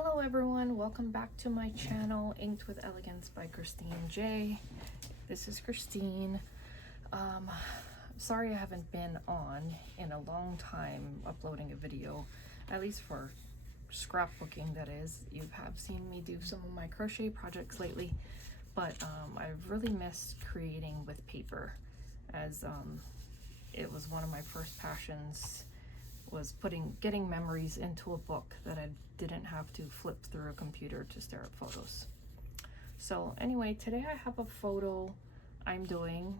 Hello everyone, welcome back to my channel, Inked with Elegance by Christine J. This is Christine. Sorry I haven't been on in a long time uploading a video, at least for scrapbooking that is. You have seen me do some of my crochet projects lately, but I've really missed creating with paper, as it was one of my first passions, was getting memories into a book that I didn't have to flip through a computer to stare at photos. So anyway, today I have a photo I'm doing.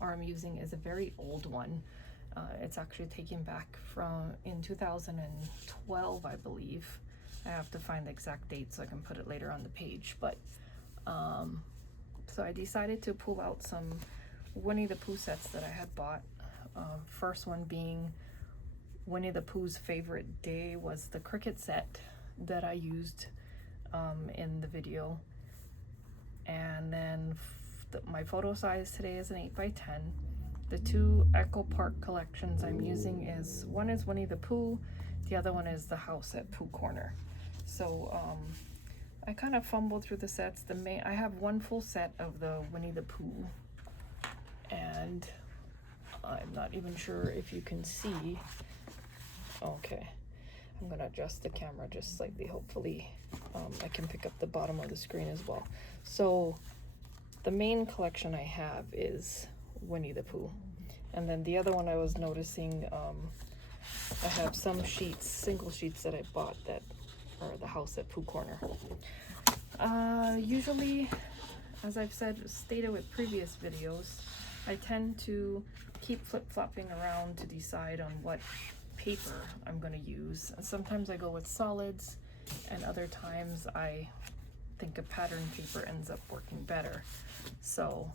I'm using is a very old one. It's actually taken back from in 2012, I believe. I have to find the exact date so I can put it later on the page. But so I decided to pull out some Winnie the Pooh sets that I had bought. First one being Winnie the Pooh's favorite day was the Cricut set that I used in the video. And then my photo size today is an 8x10. The two Echo Park collections I'm using is, one is Winnie the Pooh, the other one is the house at Pooh Corner. So I kind of fumbled through the sets. I have one full set of the Winnie the Pooh, and I'm not even sure if you can see. Okay, I'm gonna adjust the camera just slightly. Hopefully I can pick up the bottom of the screen as well. So the main collection I have is Winnie the Pooh, and then the other one I was noticing, I have some sheets, single sheets that I bought that are the house at Pooh Corner. Usually, as I've stated with previous videos, I tend to keep flip-flopping around to decide on what paper I'm going to use. And sometimes I go with solids, and other times I think a pattern paper ends up working better. So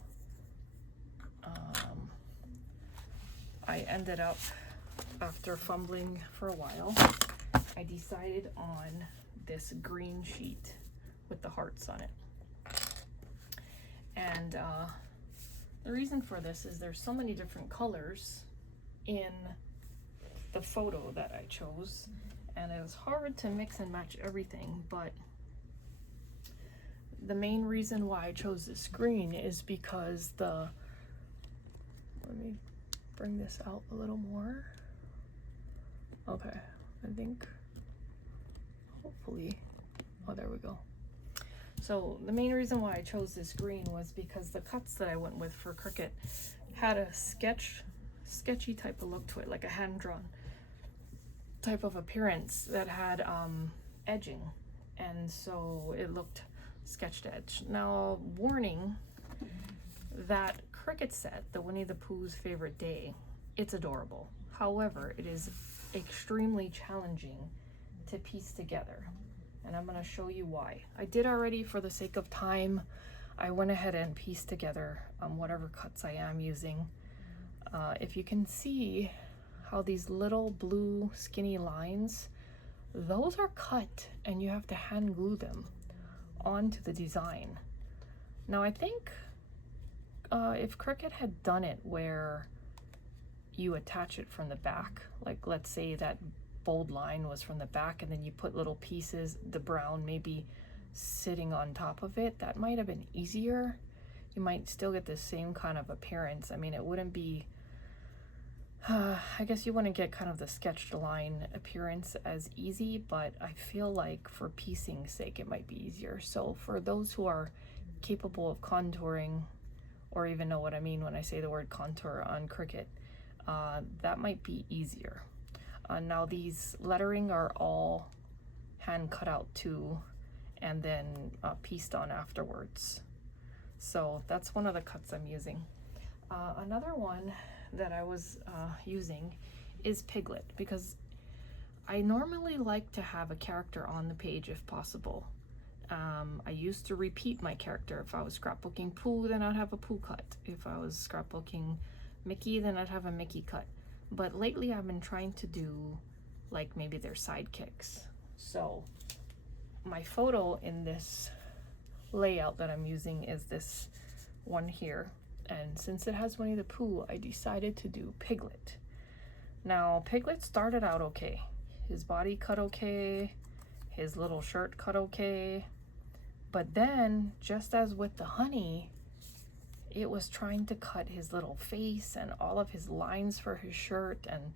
I ended up, after fumbling for a while, I decided on this green sheet with the hearts on it. And the reason for this is there's so many different colors in the photo that I chose, and it was hard to mix and match everything, but the main reason why I chose this green is because let me bring this out a little more. Okay, I think, hopefully, oh, there we go. So the main reason why I chose this green was because the cuts that I went with for Cricut had a sketchy type of look to it, like a hand-drawn type of appearance that had edging, and so it looked sketched edge. Now, warning, that Cricut set, the Winnie the Pooh's favorite day, it's adorable. However, it is extremely challenging to piece together, and I'm going to show you why. I did already, for the sake of time, I went ahead and pieced together whatever cuts I am using. If you can see how these little blue skinny lines, those are cut, and you have to hand glue them onto the design. Now, I think if Cricut had done it where you attach it from the back, like let's say that bold line was from the back and then you put little pieces, the brown maybe sitting on top of it, that might have been easier. You might still get the same kind of appearance. I mean, it wouldn't be I guess you want to get kind of the sketched line appearance as easy, but I feel like for piecing's sake it might be easier. So for those who are capable of contouring, or even know what I mean when I say the word contour on Cricut, that might be easier. Now these lettering are all hand cut out too, and then pieced on afterwards. So that's one of the cuts I'm using. Another one that I was using is Piglet, because I normally like to have a character on the page if possible. I used to repeat my character. If I was scrapbooking Pooh, then I'd have a Pooh cut. If I was scrapbooking Mickey, then I'd have a Mickey cut. But lately I've been trying to do like maybe their sidekicks. So my photo in this layout that I'm using is this one here. And since it has Winnie the Pooh, I decided to do Piglet. Now, Piglet started out okay. His body cut okay, His little shirt cut okay. But then, just as with the honey, it was trying to cut his little face and all of his lines for his shirt, and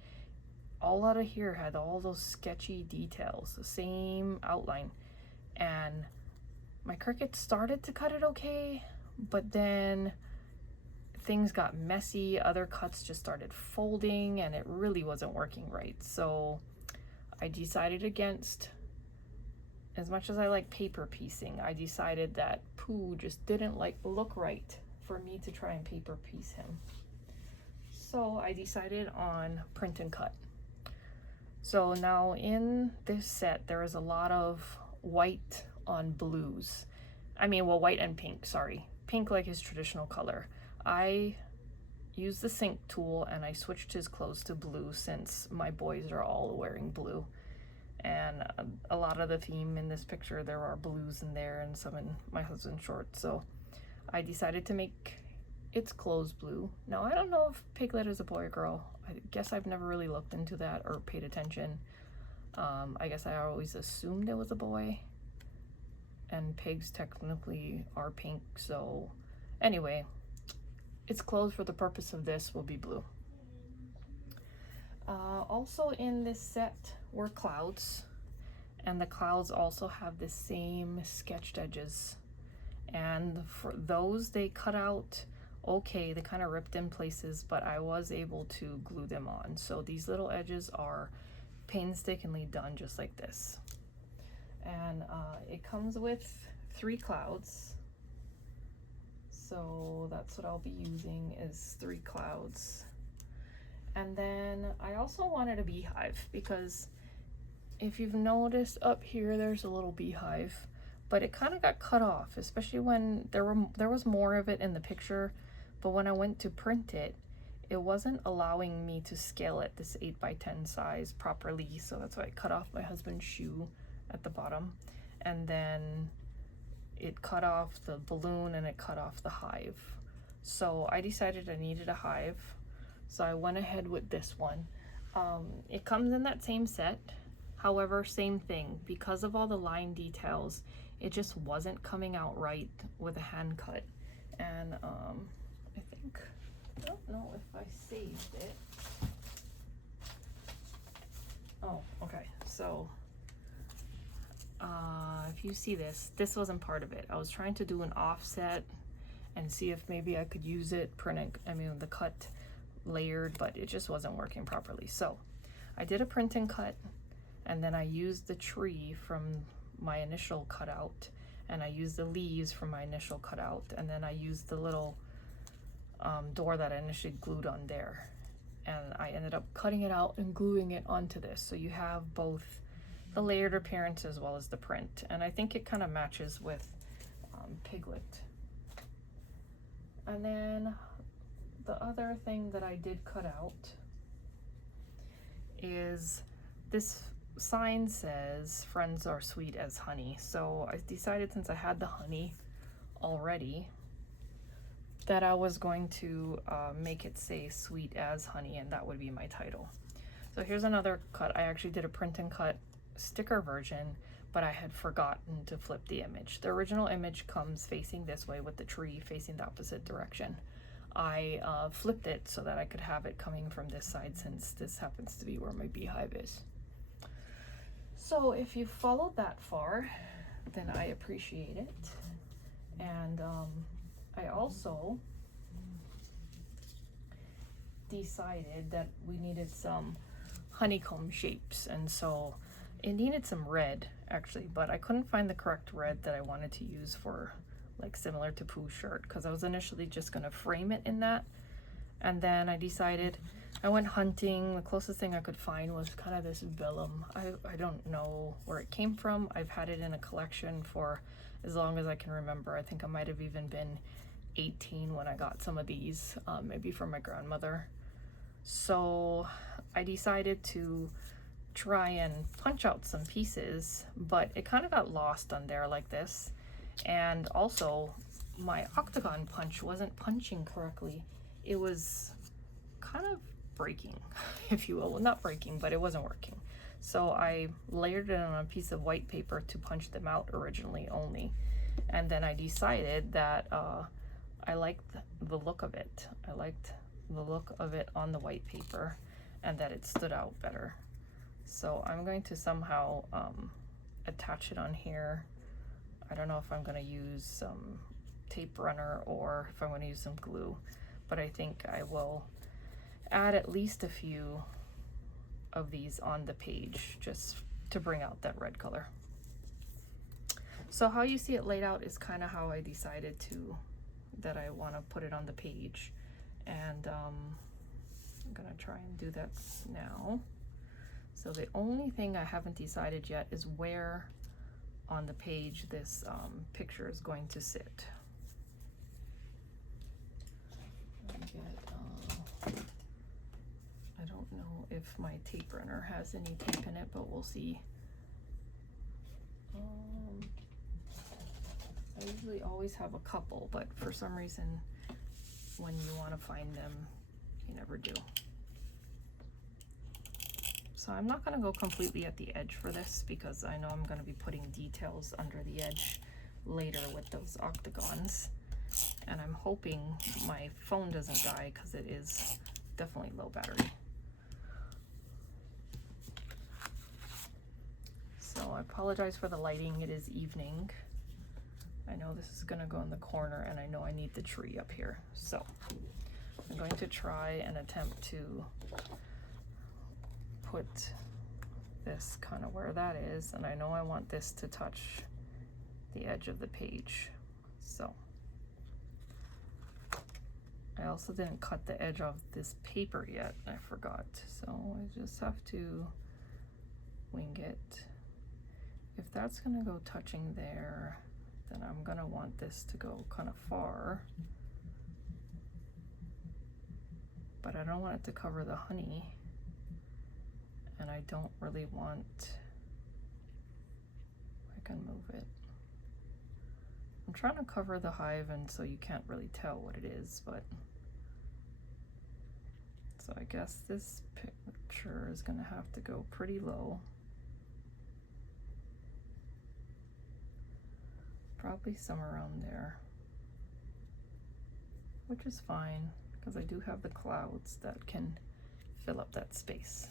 all out of here had all those sketchy details, the same outline. And my Cricut started to cut it okay, but then things got messy. Other cuts just started folding and it really wasn't working right. So I decided against, as much as I like paper piecing, I decided that Pooh just didn't look right for me to try and paper piece him. So I decided on print and cut. So now in this set, there is a lot of white on blues. I mean, well, white and pink, sorry. Pink like his traditional color. I used the sync tool and I switched his clothes to blue since my boys are all wearing blue. And a lot of the theme in this picture, there are blues in there and some in my husband's shorts. So I decided to make its clothes blue. Now, I don't know if Piglet is a boy or girl. I guess I've never really looked into that or paid attention. I guess I always assumed it was a boy. And pigs technically are pink. So anyway, its clothes for the purpose of this will be blue. Also in this set were clouds, and the clouds also have the same sketched edges, and for those they cut out okay. They kind of ripped in places, but I was able to glue them on. So these little edges are painstakingly done just like this. And it comes with 3 clouds, so that's what I'll be using, is 3 clouds. And then I also wanted a beehive, because if you've noticed up here, there's a little beehive, but it kind of got cut off, especially when there was more of it in the picture. But when I went to print it, it wasn't allowing me to scale it this 8x10 size properly. So that's why I cut off my husband's shoe at the bottom, and then it cut off the balloon and it cut off the hive. So I decided I needed a hive. So I went ahead with this one. It comes in that same set. However, same thing, because of all the line details, it just wasn't coming out right with a hand cut. And I don't know if I saved it. Oh, okay. So if you see this wasn't part of it. I was trying to do an offset and see if maybe I could use it, the cut layered, but it just wasn't working properly. So I did a print and cut, and then I used the tree from my initial cutout, and I used the leaves from my initial cutout, and then I used the little door that I initially glued on there, and I ended up cutting it out and gluing it onto this. So you have both the layered appearance as well as the print, and I think it kind of matches with Piglet. And then the other thing that I did cut out is this sign says friends are sweet as honey. So I decided, since I had the honey already, that I was going to make it say sweet as honey, and that would be my title. So here's another cut. I actually did a print and cut sticker version, but I had forgotten to flip the image. The original image comes facing this way with the tree facing the opposite direction. I flipped it so that I could have it coming from this side, since this happens to be where my beehive is. So if you followed that far, then I appreciate it. And I also decided that we needed some honeycomb shapes, and so it needed some red actually, but I couldn't find the correct red that I wanted to use for similar to Pooh's shirt, because I was initially just gonna frame it in that. And then I decided, I went hunting. The closest thing I could find was kind of this vellum. I don't know where it came from. I've had it in a collection for as long as I can remember. I think I might have even been 18 when I got some of these, maybe from my grandmother. So I decided to try and punch out some pieces, but it kind of got lost on there like this. And also my octagon punch wasn't punching correctly. It was kind of breaking, if you will. Well, not breaking, but it wasn't working. So I layered it on a piece of white paper to punch them out originally only. And then I decided that I liked the look of it. I liked the look of it on the white paper and that it stood out better. So I'm going to somehow attach it on here. I don't know if I'm going to use some tape runner or if I'm going to use some glue, but I think I will add at least a few of these on the page just to bring out that red color. So how you see it laid out is kind of how I decided that I want to put it on the page. And I'm gonna try and do that now. So the only thing I haven't decided yet is where on the page this picture is going to sit. I don't know if my tape runner has any tape in it, but we'll see. I usually always have a couple, but for some reason when you want to find them, you never do. So I'm not going to go completely at the edge for this because I know I'm going to be putting details under the edge later with those octagons. And I'm hoping my phone doesn't die because it is definitely low battery. So I apologize for the lighting. It is evening. I know this is going to go in the corner and I know I need the tree up here. So I'm going to try and attempt to put this kind of where that is, and I know I want this to touch the edge of the page. So I also didn't cut the edge of this paper yet. I forgot. So I just have to wing it. If that's going to go touching there, then I'm going to want this to go kind of far. But I don't want it to cover the honey. And I don't really want, I can move it. I'm trying to cover the hive and so you can't really tell what it is, but so I guess this picture is going to have to go pretty low. Probably somewhere around there, which is fine because I do have the clouds that can fill up that space.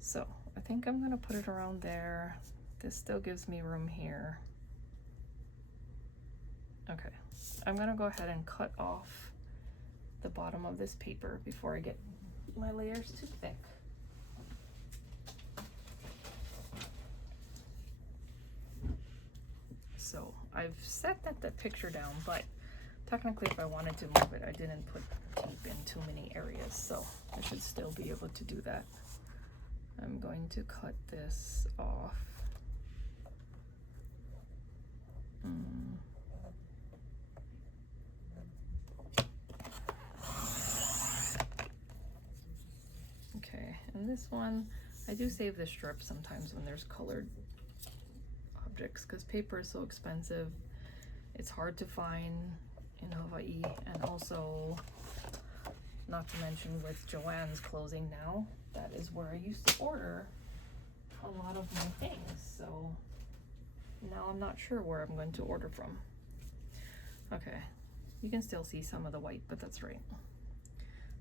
So I think I'm going to put it around there. This still gives me room here. Okay, I'm going to go ahead and cut off the bottom of this paper before I get my layers too thick. So I've set that picture down, but technically if I wanted to move it, I didn't put tape in too many areas, so I should still be able to do that. I'm going to cut this off. Okay, and this one, I do save the strip sometimes when there's colored objects because paper is so expensive. It's hard to find in Hawaii, and also, not to mention with Joann's closing now, that is where I used to order a lot of my things. So now I'm not sure where I'm going to order from. Okay, you can still see some of the white, but that's right.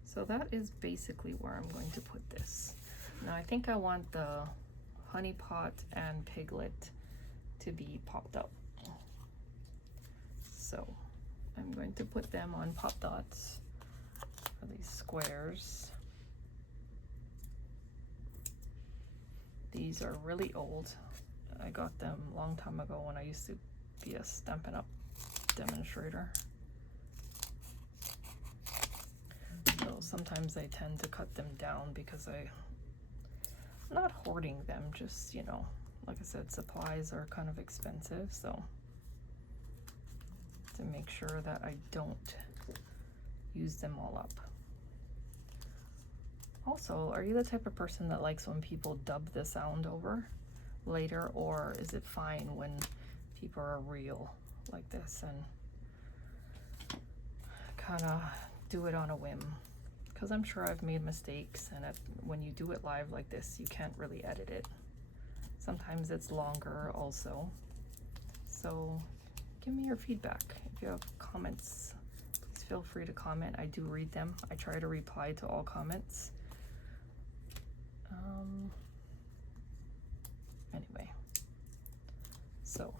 So that is basically where I'm going to put this. Now I think I want the honey pot and piglet to be popped up. So I'm going to put them on pop dots for these squares. These are really old. I got them a long time ago when I used to be a Stampin' Up! Demonstrator. So sometimes I tend to cut them down because I'm not hoarding them, just, you know, like I said, supplies are kind of expensive, so to make sure that I don't use them all up. Also, are you the type of person that likes when people dub the sound over later, or is it fine when people are real like this and kind of do it on a whim? because I'm sure I've made mistakes, and when you do it live like this, you can't really edit it. Sometimes it's longer also. So give me your feedback. If you have comments, please feel free to comment. I do read them. I try to reply to all comments. Anyway, so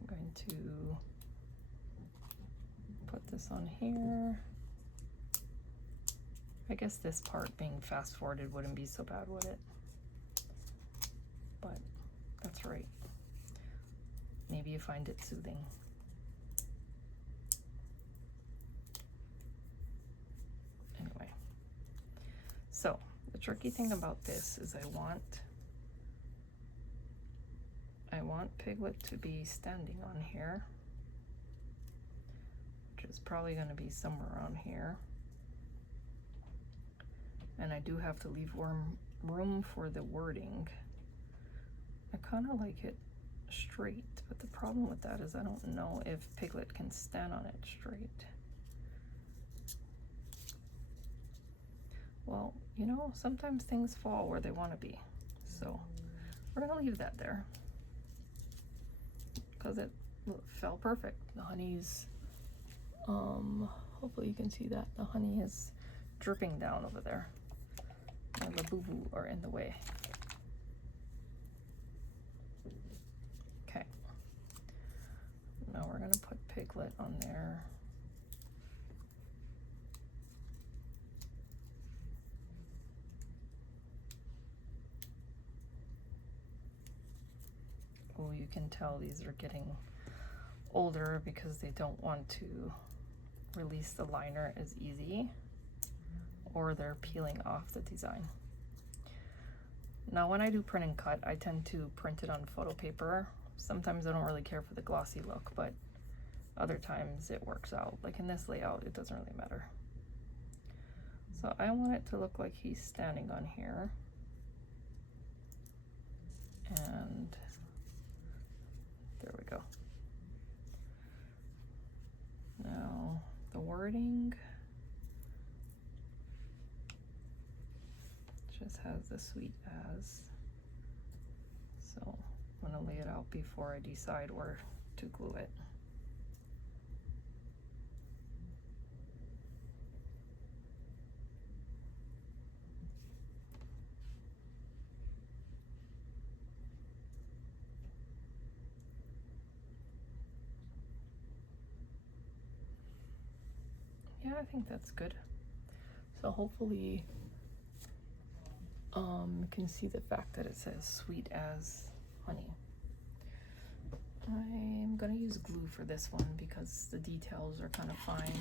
I'm going to put this on here. I guess this part being fast forwarded wouldn't be so bad, would it? But that's right. Maybe you find it soothing. Anyway, so the tricky thing about this is I want Piglet to be standing on here, which is probably going to be somewhere around here. And I do have to leave room for the wording. I kind of like it straight, but the problem with that is I don't know if Piglet can stand on it straight. Well, you know, sometimes things fall where they want to be. So we're going to leave that there because it fell perfect. The honey's, hopefully you can see that. The honey is dripping down over there. And the boo-boo are in the way. Okay. Now we're going to put Piglet on there. Oh, you can tell these are getting older because they don't want to release the liner as easy, or they're peeling off the design. Now when I do print and cut, I tend to print it on photo paper. Sometimes I don't really care for the glossy look, but other times it works out. Like in this layout, it doesn't really matter. So I want it to look like he's standing on here. And there we go. Now the wording just has the sweet as. So I'm gonna lay it out before I decide where to glue it. Yeah, I think that's good. So hopefully you can see the fact that it says sweet as honey. I'm gonna use glue for this one because the details are kind of fine.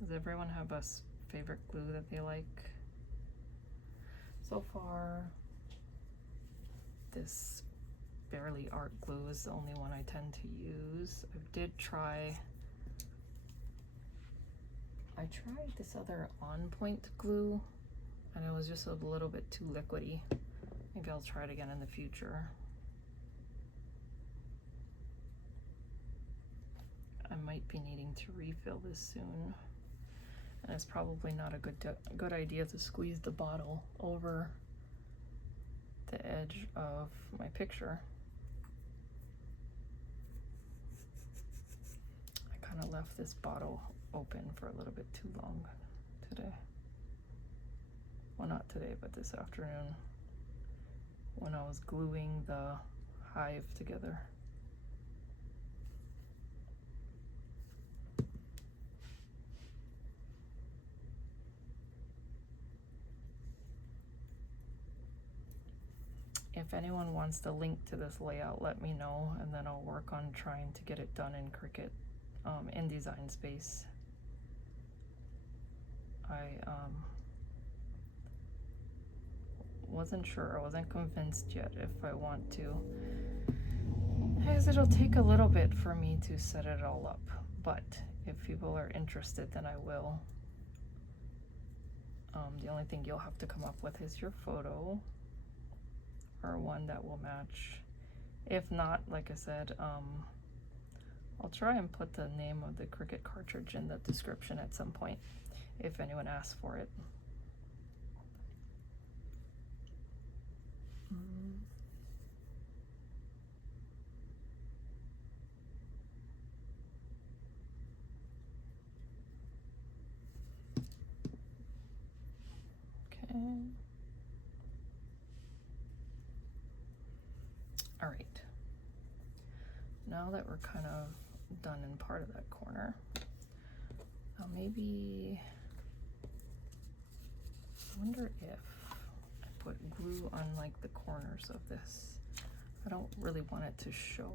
Does everyone have a favorite glue that they like? So far, this Barely Art glue is the only one I tend to use. I tried this other On Point glue and it was just a little bit too liquidy. Maybe I'll try it again in the future. I might be needing to refill this soon. And it's probably not a good idea to squeeze the bottle over the edge of my picture. I kind of left this bottle open for a little bit too long today. Well, not today, but this afternoon when I was gluing the hive together. If anyone wants the link to this layout, let me know, and then I'll work on trying to get it done in Cricut, in Design Space. I wasn't sure, I wasn't convinced yet if I want to, because it'll take a little bit for me to set it all up, but if people are interested, then I will. The only thing you'll have to come up with is your photo, or one that will match If not, like I said, I'll try and put the name of the Cricut cartridge in the description at some point if anyone asks for it. Okay. All right. Now that we're kind of done in part of that corner, maybe, I wonder if I put glue on like the corners of this. I don't really want it to show